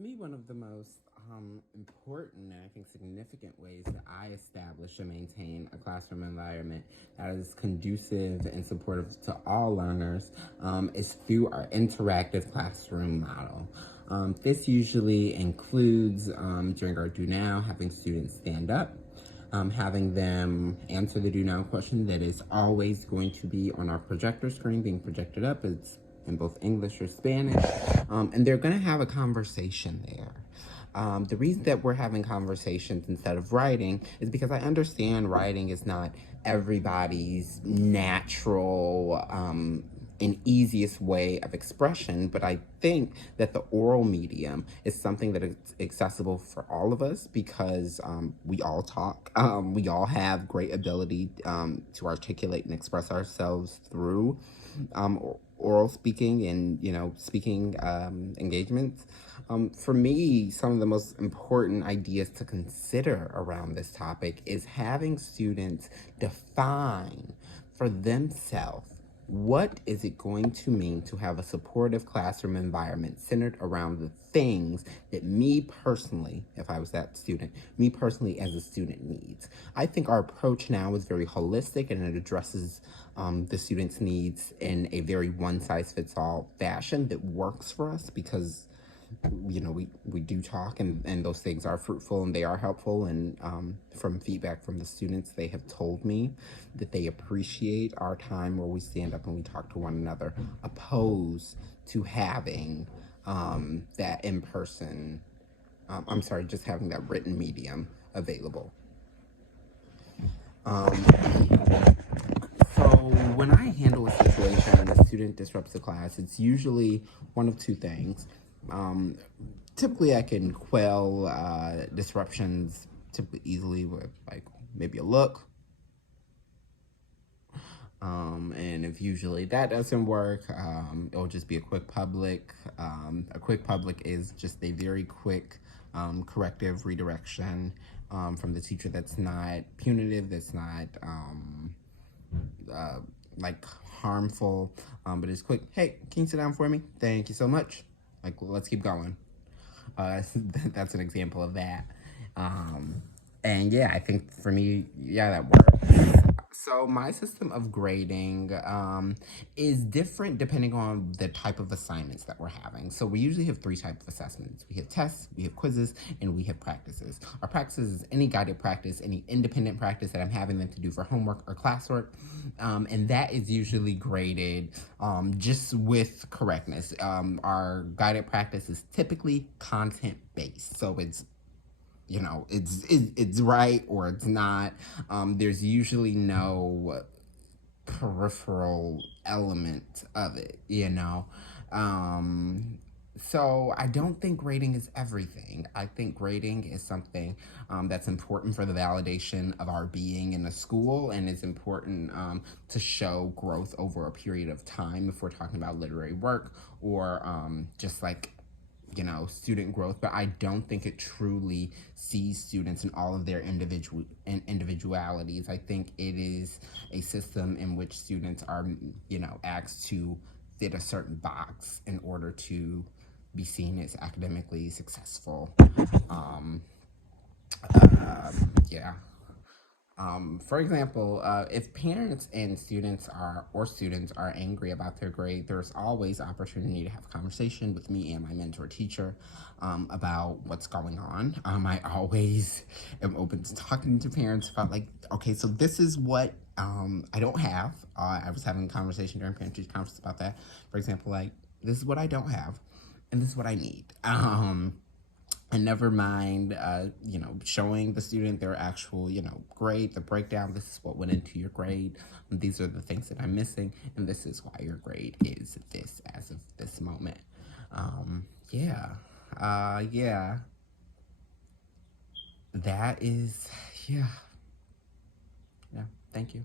To me, one of the most important and I think significant ways that I establish and maintain a classroom environment that is conducive and supportive to all learners is through our interactive classroom model. This usually includes, during our Do Now, having students stand up, having them answer the Do Now question that is always going to be on our projector screen being projected up. It's in both English or Spanish, and they're going to have a conversation there. The reason that we're having conversations instead of writing is because I understand writing is not everybody's natural and easiest way of expression, but I think that the oral medium is something that is accessible for all of us because we all talk. We all have great ability to articulate and express ourselves through oral speaking and speaking engagements. For me, some of the most important ideas to consider around this topic is having students define for themselves what is it going to mean to have a supportive classroom environment centered around the things that me personally, if I was that student, me personally as a student needs. I think our approach now is very holistic and it addresses the students' needs in a very one-size-fits-all fashion that works for us because we do talk and those things are fruitful and they are helpful, and from feedback from the students, they have told me that they appreciate our time where we stand up and we talk to one another opposed to having that in-person just having that written medium available. So when I handle a situation and a student disrupts the class, it's usually one of two things. Typically, I can quell disruptions typically easily with like maybe a look. And if usually that doesn't work, it'll just be a quick public. A quick public is just a very quick corrective redirection from the teacher that's not punitive, that's not like harmful, but it's quick. Hey, can you sit down for me? Thank you so much. Like, let's keep going. That's an example of that. And yeah, I think for me, yeah, that works. So my system of grading is different depending on the type of assignments that we're having. So we usually have three types of assessments. We have tests, we have quizzes, and we have practices. Our practices is any guided practice, any independent practice that I'm having them to do for homework or classwork. And that is usually graded just with correctness. Our guided practice is typically content-based. So it's it's right or it's not. There's usually no peripheral element of it. So I don't think grading is everything. I think grading is something that's important for the validation of our being in a school, and it's important to show growth over a period of time if we're talking about literary work or just like student growth. But I don't think it truly sees students in all of their individualities. I think it is a system in which students are asked to fit a certain box in order to be seen as academically successful. Yeah. For example, if parents and students are angry about their grade, there's always opportunity to have a conversation with me and my mentor teacher about what's going on. I always am open to talking to parents about like, okay, so this is what I don't have. I was having a conversation during parent teacher conference about that. For example, like, this is what I don't have, and this is what I need. And never mind, showing the student their actual, grade, the breakdown. This is what went into your grade. And these are the things that I'm missing. And this is why your grade is this as of this moment. Yeah. Yeah. That is, yeah. Yeah. Thank you.